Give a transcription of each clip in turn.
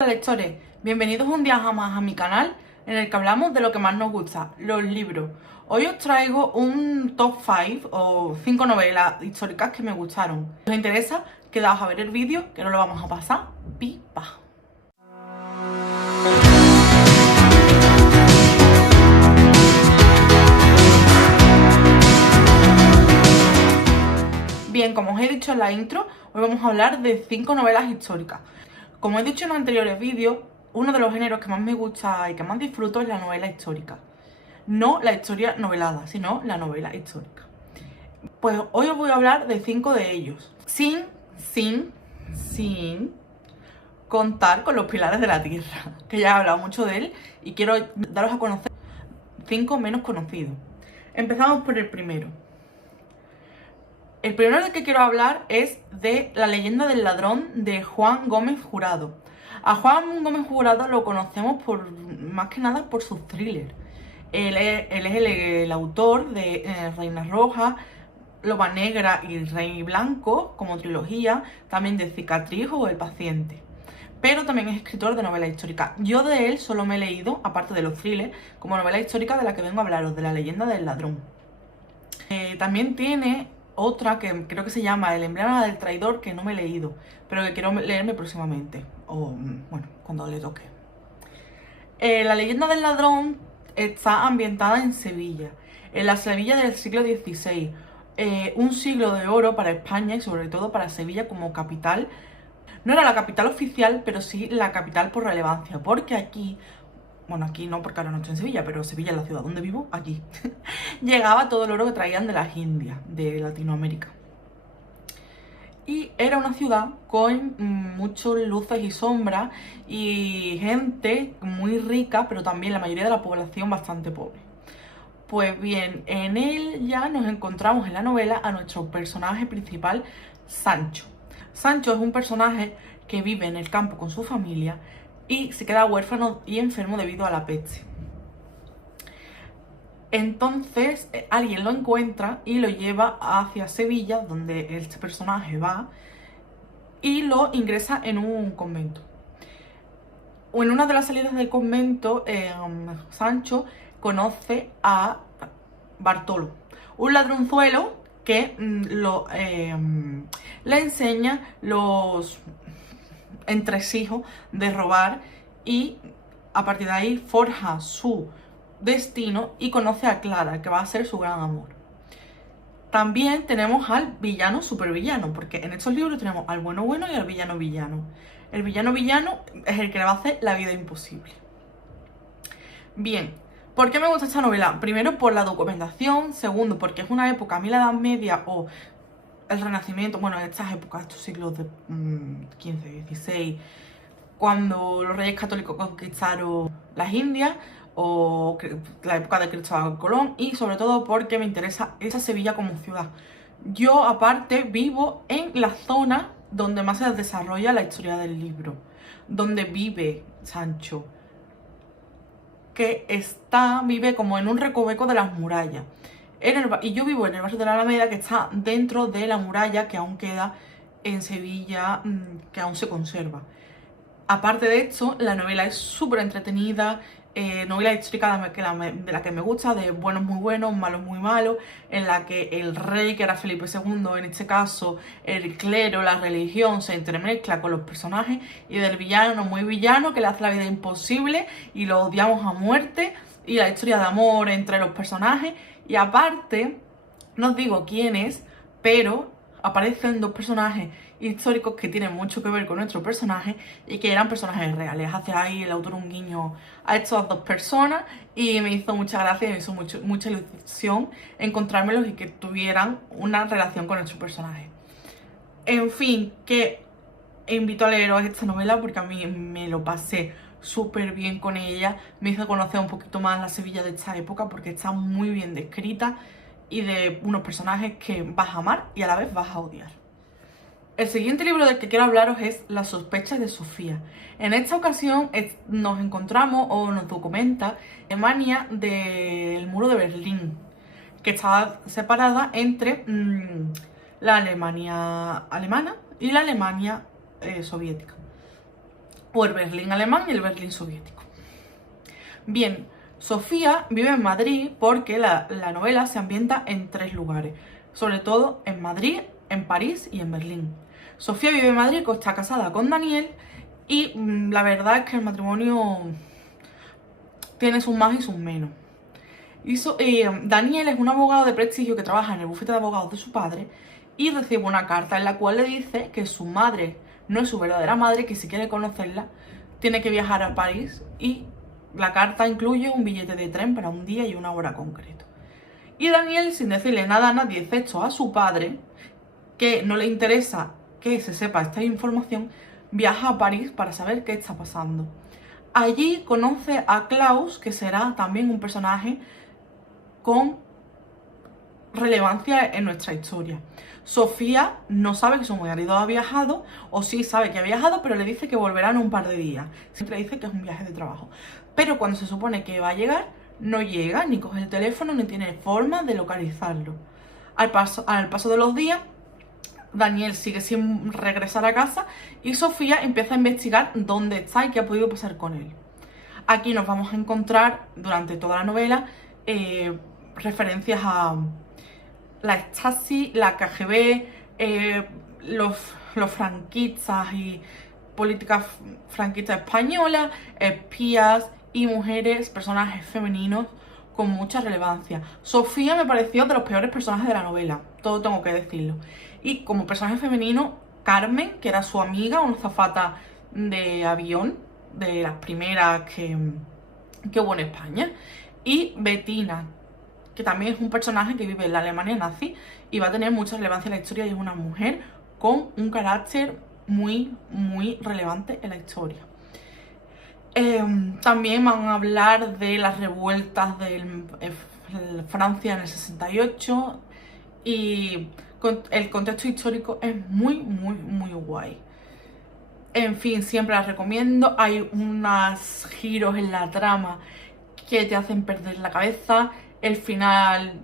Hola lectores, bienvenidos un día más a mi canal en el que hablamos de lo que más nos gusta, los libros. Hoy os traigo un top 5 o 5 novelas históricas que me gustaron. Si os interesa, quedaos a ver el vídeo que no lo vamos a pasar pipa. Bien, como os he dicho en la intro, hoy vamos a hablar de 5 novelas históricas. Como he dicho en anteriores vídeos, uno de los géneros que más me gusta y que más disfruto es la novela histórica. No la historia novelada, sino la novela histórica. Pues hoy os voy a hablar de 5 de ellos, sin contar con los pilares de la tierra, que ya he hablado mucho de él y quiero daros a conocer 5 menos conocidos. Empezamos por el primero. El primero del que quiero hablar es de La leyenda del ladrón de Juan Gómez Jurado. A Juan Gómez Jurado lo conocemos más que nada por sus thrillers. Él es el autor de Reina Roja, Loba Negra y Rey Blanco como trilogía, también de Cicatriz o El Paciente. Pero también es escritor de novela histórica. Yo de él solo me he leído, aparte de los thrillers, como novela histórica de la que vengo a hablaros, de La leyenda del ladrón. También tiene otra que creo que se llama El emblema del traidor, que no me he leído, pero que quiero leerme próximamente, o bueno, cuando le toque. La leyenda del ladrón está ambientada en Sevilla, en la Sevilla del siglo XVI, un siglo de oro para España y sobre todo para Sevilla como capital. No era la capital oficial, pero sí la capital por relevancia, porque aquí, bueno, aquí no porque ahora no estoy en Sevilla, pero Sevilla es la ciudad donde vivo, aquí, llegaba todo el oro que traían de las Indias, de Latinoamérica. Y era una ciudad con muchas luces y sombras y gente muy rica, pero también la mayoría de la población bastante pobre. Pues bien, en él ya nos encontramos en la novela a nuestro personaje principal, Sancho. Sancho es un personaje que vive en el campo con su familia y se queda huérfano y enfermo debido a la peste. Entonces alguien lo encuentra y lo lleva hacia Sevilla, donde este personaje va, y lo ingresa en un convento. En una de las salidas del convento, Sancho conoce a Bartolo, un ladronzuelo que le enseña los entresijos de robar y a partir de ahí forja su destino y conoce a Clara, que va a ser su gran amor. También tenemos al villano supervillano, porque en estos libros tenemos al bueno bueno y al villano villano. El villano villano es el que le va a hacer la vida imposible. Bien, ¿por qué me gusta esta novela? Primero, por la documentación. Segundo, porque es una época, a mí la Edad Media o el Renacimiento, bueno, en estas épocas, estos siglos de 15, 16, cuando los reyes católicos conquistaron las Indias, o la época de Cristóbal Colón, y sobre todo porque me interesa esa Sevilla como ciudad. Yo aparte vivo en la zona donde más se desarrolla la historia del libro, donde vive Sancho, que vive como en un recoveco de las murallas. Y yo vivo en el barrio de la Alameda, que está dentro de la muralla que aún queda en Sevilla, que aún se conserva. Aparte de esto, la novela es súper entretenida, novela histórica de la que me gusta, de buenos muy buenos, malos muy malos, en la que el rey, que era Felipe II, en este caso, el clero, la religión, se entremezcla con los personajes, y del villano muy villano, que le hace la vida imposible y lo odiamos a muerte, y la historia de amor entre los personajes, y aparte, no os digo quién es, pero aparecen dos personajes históricos que tienen mucho que ver con nuestro personaje y que eran personajes reales. Hace ahí el autor un guiño a estas dos personas y me hizo mucha gracia y me hizo mucha ilusión encontrármelos y que tuvieran una relación con nuestro personaje. En fin, que invito a leeros esta novela porque a mí me lo pasé súper bien con ella. Me hizo conocer un poquito más la Sevilla de esta época porque está muy bien descrita y de unos personajes que vas a amar y a la vez vas a odiar. El siguiente libro del que quiero hablaros es Las sospechas de Sofía. En esta ocasión nos encontramos o nos documenta Alemania del muro de Berlín, que estaba separada entre la Alemania alemana y la Alemania soviética. o el Berlín alemán y el Berlín soviético. Bien, Sofía vive en Madrid porque la novela se ambienta en 3 lugares, sobre todo en Madrid, en París y en Berlín. Sofía vive en Madrid, está casada con Daniel y la verdad es que el matrimonio tiene sus más y sus menos. Daniel es un abogado de prestigio que trabaja en el bufete de abogados de su padre y recibe una carta en la cual le dice que su madre no es su verdadera madre, que si quiere conocerla tiene que viajar a París, y la carta incluye un billete de tren para un día y una hora concreto. Y Daniel, sin decirle nada a nadie excepto a su padre, que no le interesa que se sepa esta información, viaja a París para saber qué está pasando. Allí conoce a Klaus, que será también un personaje con relevancia en nuestra historia. Sofía no sabe que su marido ha viajado, o sí sabe que ha viajado, pero le dice que volverá en un par de días. Siempre dice que es un viaje de trabajo. Pero cuando se supone que va a llegar, no llega, ni coge el teléfono, ni tiene forma de localizarlo. Al paso de los días, Daniel sigue sin regresar a casa y Sofía empieza a investigar dónde está y qué ha podido pasar con él. Aquí nos vamos a encontrar durante toda la novela referencias a la Stasi, la KGB, los franquistas y políticas franquistas españolas, espías y mujeres, personajes femeninos con mucha relevancia. Sofía me pareció de los peores personajes de la novela, todo tengo que decirlo. Y como personaje femenino, Carmen, que era su amiga, una azafata de avión, de las primeras que hubo en España. Y Bettina, que también es un personaje que vive en la Alemania nazi y va a tener mucha relevancia en la historia, y es una mujer con un carácter muy, muy relevante en la historia. También van a hablar de las revueltas de Francia en el 68 y el contexto histórico es muy, muy, muy guay. En fin, siempre las recomiendo. Hay unos giros en la trama que te hacen perder la cabeza. El final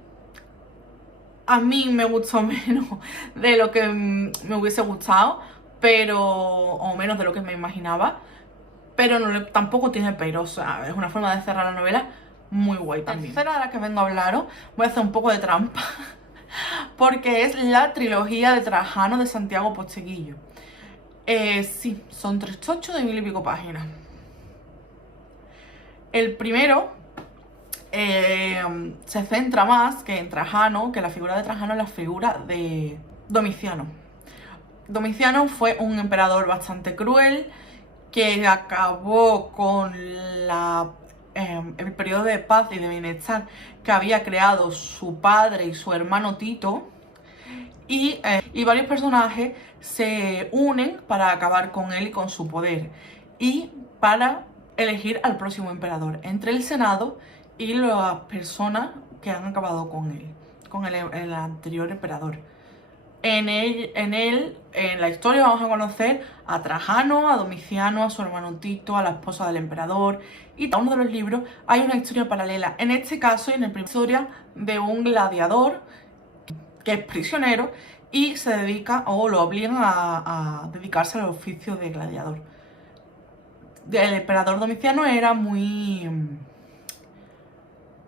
a mí me gustó menos de lo que me hubiese gustado, o menos de lo que me imaginaba, pero tampoco tiene pero, o sea, es una forma de cerrar la novela muy guay también. La tercera de la que vengo a hablaros, voy a hacer un poco de trampa, porque es la trilogía de Trajano de Santiago Posteguillo. Sí, son 3 tochos de 1000 y pico páginas. El primero se centra más que en Trajano, que la figura de Trajano es la figura de Domiciano. Domiciano fue un emperador bastante cruel que acabó con el periodo de paz y de bienestar que había creado su padre y su hermano Tito, y varios personajes se unen para acabar con él y con su poder y para elegir al próximo emperador entre el Senado y las personas que han acabado con él, con el anterior emperador. En la historia vamos a conocer a Trajano, a Domiciano, a su hermano Tito, a la esposa del emperador, y en uno de los libros hay una historia paralela. En este caso, en el primer historia de un gladiador que es prisionero y se dedica, o lo obligan a dedicarse al oficio de gladiador. El emperador Domiciano era muy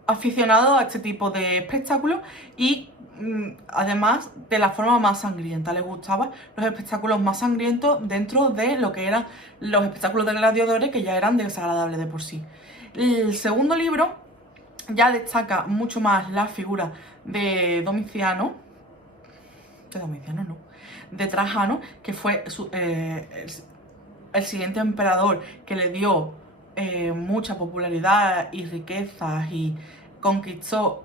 aficionado a este tipo de espectáculos y además de la forma más sangrienta. Le gustaban los espectáculos más sangrientos dentro de lo que eran los espectáculos de gladiadores, que ya eran desagradables de por sí. El segundo libro ya destaca mucho más la figura de de Trajano, que fue el siguiente emperador que le dio mucha popularidad y riquezas y conquistó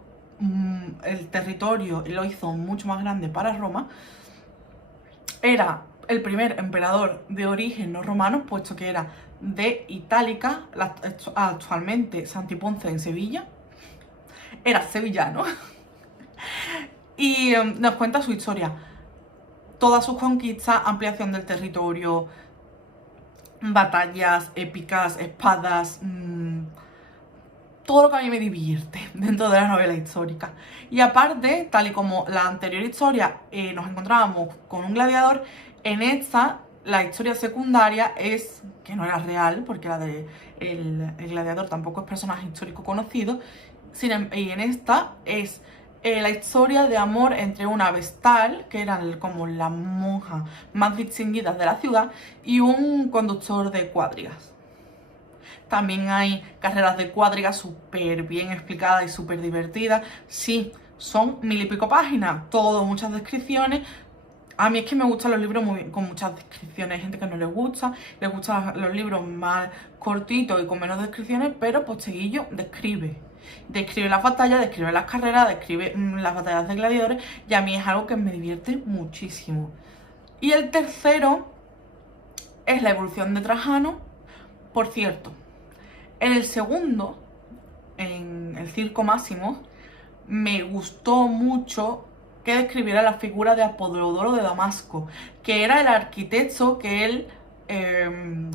el territorio y lo hizo mucho más grande para Roma. Era el primer emperador de origen no romano, puesto que era de Itálica, actualmente Santi Ponce en Sevilla. Era sevillano. Y nos cuenta su historia, todas sus conquistas, ampliación del territorio, batallas épicas, espadas, todo lo que a mí me divierte dentro de la novela histórica. Y aparte, tal y como la anterior historia nos encontrábamos con un gladiador, en esta la historia secundaria es, que no era real, porque la de el gladiador tampoco es personaje histórico conocido, y en esta es la historia de amor entre una vestal, que eran como las monjas más distinguidas de la ciudad, y un conductor de cuadrigas. También hay carreras de cuadrigas súper bien explicadas y súper divertidas. Sí, son 1000 y pico páginas, todo, muchas descripciones. A mí es que me gustan los libros con muchas descripciones. Hay gente que no les gustan los libros más cortitos y con menos descripciones, pero Posteguillo describe. Describe las batallas, describe las carreras, describe las batallas de gladiadores, y a mí es algo que me divierte muchísimo. Y el tercero es la evolución de Trajano. Por cierto, en el segundo, en el Circo Máximo, me gustó mucho que describiera la figura de Apolodoro de Damasco, que era el arquitecto que él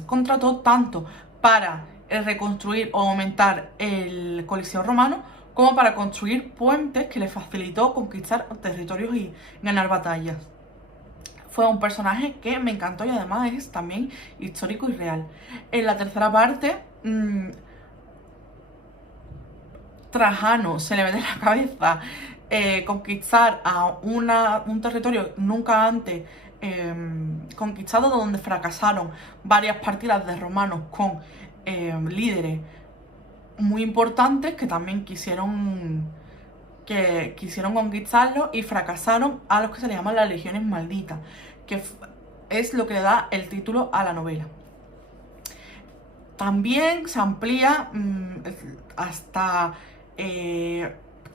contrató tanto para reconstruir o aumentar el Coliseo Romano, como para construir puentes que le facilitó conquistar territorios y ganar batallas. Fue un personaje que me encantó y además es también histórico y real. En la tercera parte, Trajano se le mete en la cabeza conquistar a un territorio nunca antes conquistado, donde fracasaron varias partidas de romanos con líderes muy importantes que también quisieron conquistarlo, y fracasaron, a los que se le llaman las legiones malditas, que es lo que le da el título a la novela. También se amplía hasta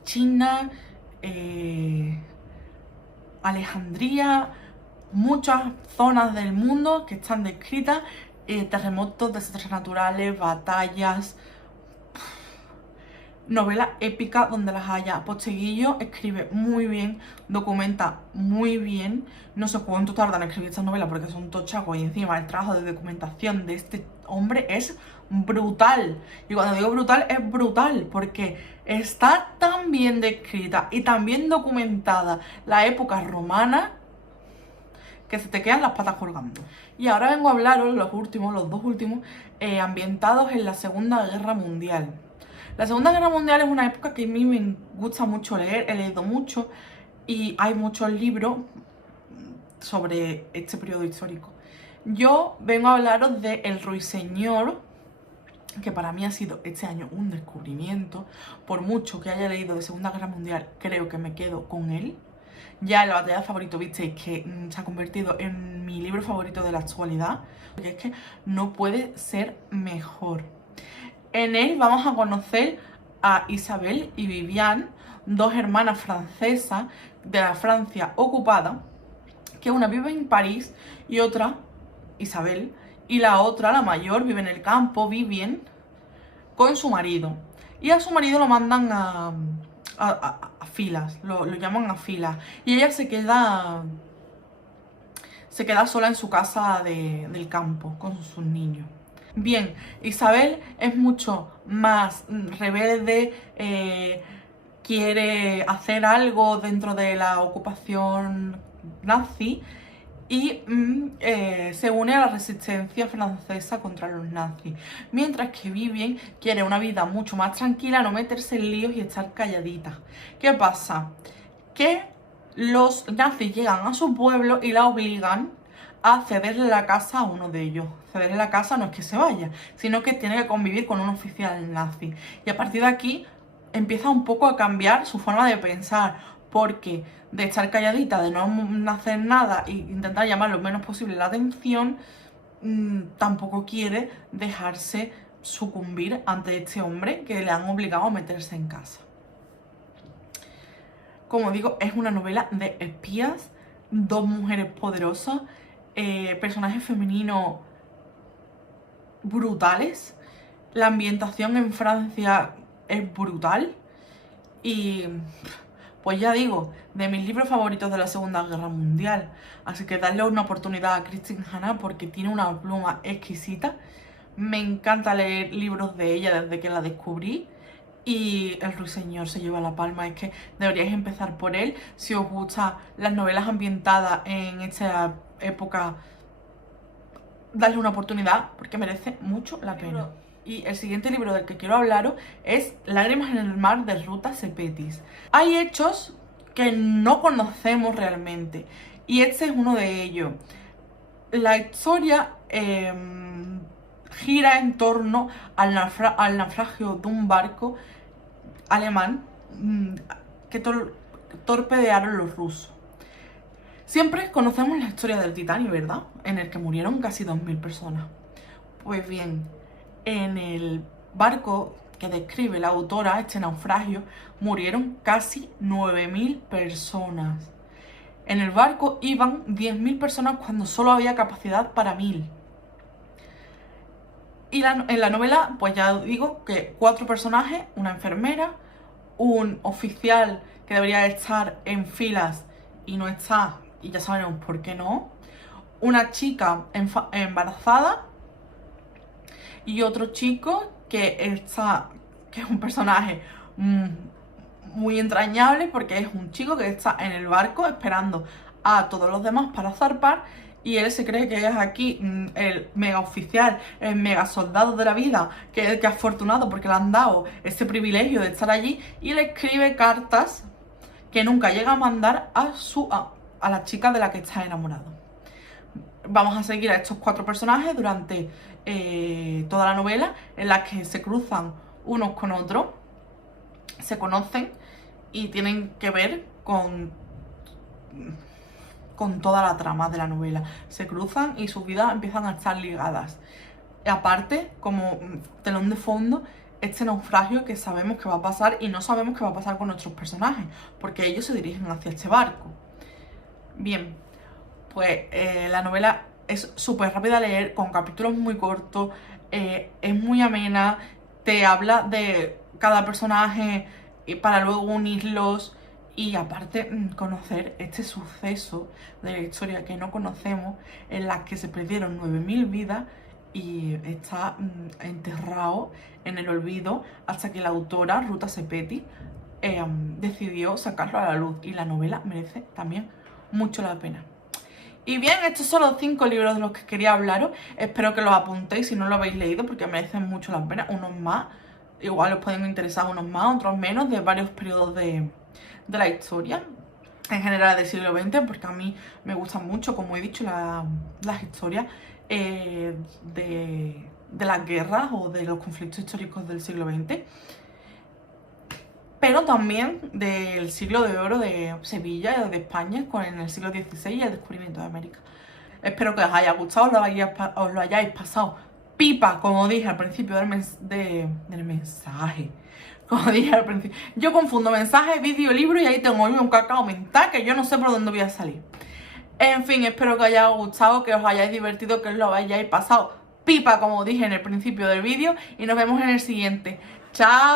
China, Alejandría, muchas zonas del mundo que están descritas, terremotos, desastres naturales, batallas, novela épica donde las haya. Posteguillo escribe muy bien, documenta muy bien. No sé cuánto tardan en escribir estas novelas porque son tochacos, y encima el trabajo de documentación de este hombre es brutal. Y cuando digo brutal, es brutal, porque está tan bien descrita y tan bien documentada la época romana que se te quedan las patas colgando. Y ahora vengo a hablaros los dos últimos, ambientados en la Segunda Guerra Mundial. La Segunda Guerra Mundial es una época que a mí me gusta mucho leer, he leído mucho y hay muchos libros sobre este periodo histórico. Yo vengo a hablaros de El Ruiseñor, que para mí ha sido este año un descubrimiento. Por mucho que haya leído de Segunda Guerra Mundial, creo que me quedo con él. Ya en la batalla favorito, visteis que se ha convertido en mi libro favorito de la actualidad, porque es que no puede ser mejor. En él vamos a conocer a Isabel y Viviane, dos hermanas francesas de la Francia ocupada, que una vive en París y otra, Isabel, y la otra, la mayor, vive en el campo, Vivienne, con su marido. Y a su marido lo mandan a filas, lo llaman a filas. Y ella se queda sola en su casa del campo con sus niños. Bien, Isabel es mucho más rebelde, quiere hacer algo dentro de la ocupación nazi y se une a la resistencia francesa contra los nazis. Mientras que Vivienne quiere una vida mucho más tranquila, no meterse en líos y estar calladita. ¿Qué pasa? Que los nazis llegan a su pueblo y la obligan a cederle la casa a uno de ellos. Cederle la casa no es que se vaya, sino que tiene que convivir con un oficial nazi. Y a partir de aquí empieza un poco a cambiar su forma de pensar, porque de estar calladita, de no hacer nada e intentar llamar lo menos posible la atención, tampoco quiere dejarse sucumbir ante este hombre que le han obligado a meterse en casa. Como digo, es una novela de espías, dos mujeres poderosas, personajes femeninos brutales. La ambientación en Francia es brutal. Y pues ya digo, de mis libros favoritos de la Segunda Guerra Mundial. Así que darle una oportunidad a Kristin Hannah porque tiene una pluma exquisita. Me encanta leer libros de ella desde que la descubrí. Y El Ruiseñor se lleva la palma. Es que deberíais empezar por él si os gustan las novelas ambientadas en esta época darle una oportunidad porque merece mucho la pena. Y el siguiente libro del que quiero hablaros es Lágrimas en el mar de Ruta Sepetys. Hay hechos que no conocemos realmente y este es uno de ellos. La historia gira en torno al naufragio de un barco alemán que torpedearon los rusos. Siempre conocemos la historia del Titanic, ¿verdad? En el que murieron casi 2000 personas. Pues bien, en el barco que describe la autora, este naufragio, murieron casi 9000 personas. En el barco iban 10.000 personas cuando solo había capacidad para 1000. Y en la novela, pues ya digo que 4 personajes, una enfermera, un oficial que debería estar en filas y no está, y ya sabemos por qué no, una chica embarazada y otro chico que es un personaje muy entrañable porque es un chico que está en el barco esperando a todos los demás para zarpar y él se cree que es aquí el mega oficial, el mega soldado de la vida, que es afortunado porque le han dado ese privilegio de estar allí, y le escribe cartas que nunca llega a mandar a la chica de la que está enamorado. Vamos a seguir a estos 4 personajes durante toda la novela, en la que se cruzan unos con otros, se conocen y tienen que ver con toda la trama de la novela. Se cruzan y sus vidas empiezan a estar ligadas. Y aparte, como telón de fondo, este naufragio que sabemos que va a pasar y no sabemos qué va a pasar con nuestros personajes, porque ellos se dirigen hacia este barco. Bien, pues la novela es súper rápida a leer, con capítulos muy cortos, es muy amena, te habla de cada personaje para luego unirlos y aparte conocer este suceso de la historia que no conocemos, en la que se perdieron 9000 vidas y está enterrado en el olvido hasta que la autora, Ruta Sepetys, decidió sacarlo a la luz, y la novela merece también mucho la pena. Y bien, estos son los 5 libros de los que quería hablaros. Espero que los apuntéis si no lo habéis leído, porque merecen mucho la pena. Unos más, igual os pueden interesar unos más, otros menos, de varios periodos de la historia, en general del siglo XX, porque a mí me gustan mucho, como he dicho, las historias de las guerras o de los conflictos históricos del siglo XX, pero también del siglo de oro de Sevilla y de España, en el siglo XVI y el descubrimiento de América. Espero que os haya gustado, os lo hayáis pasado pipa, como dije al principio del mensaje. Como dije al principio, yo confundo mensaje, vídeo, libro, y ahí tengo un cacao mental que yo no sé por dónde voy a salir. En fin, espero que os haya gustado, que os hayáis divertido, que os lo hayáis pasado pipa, como dije en el principio del vídeo, y nos vemos en el siguiente. ¡Chao!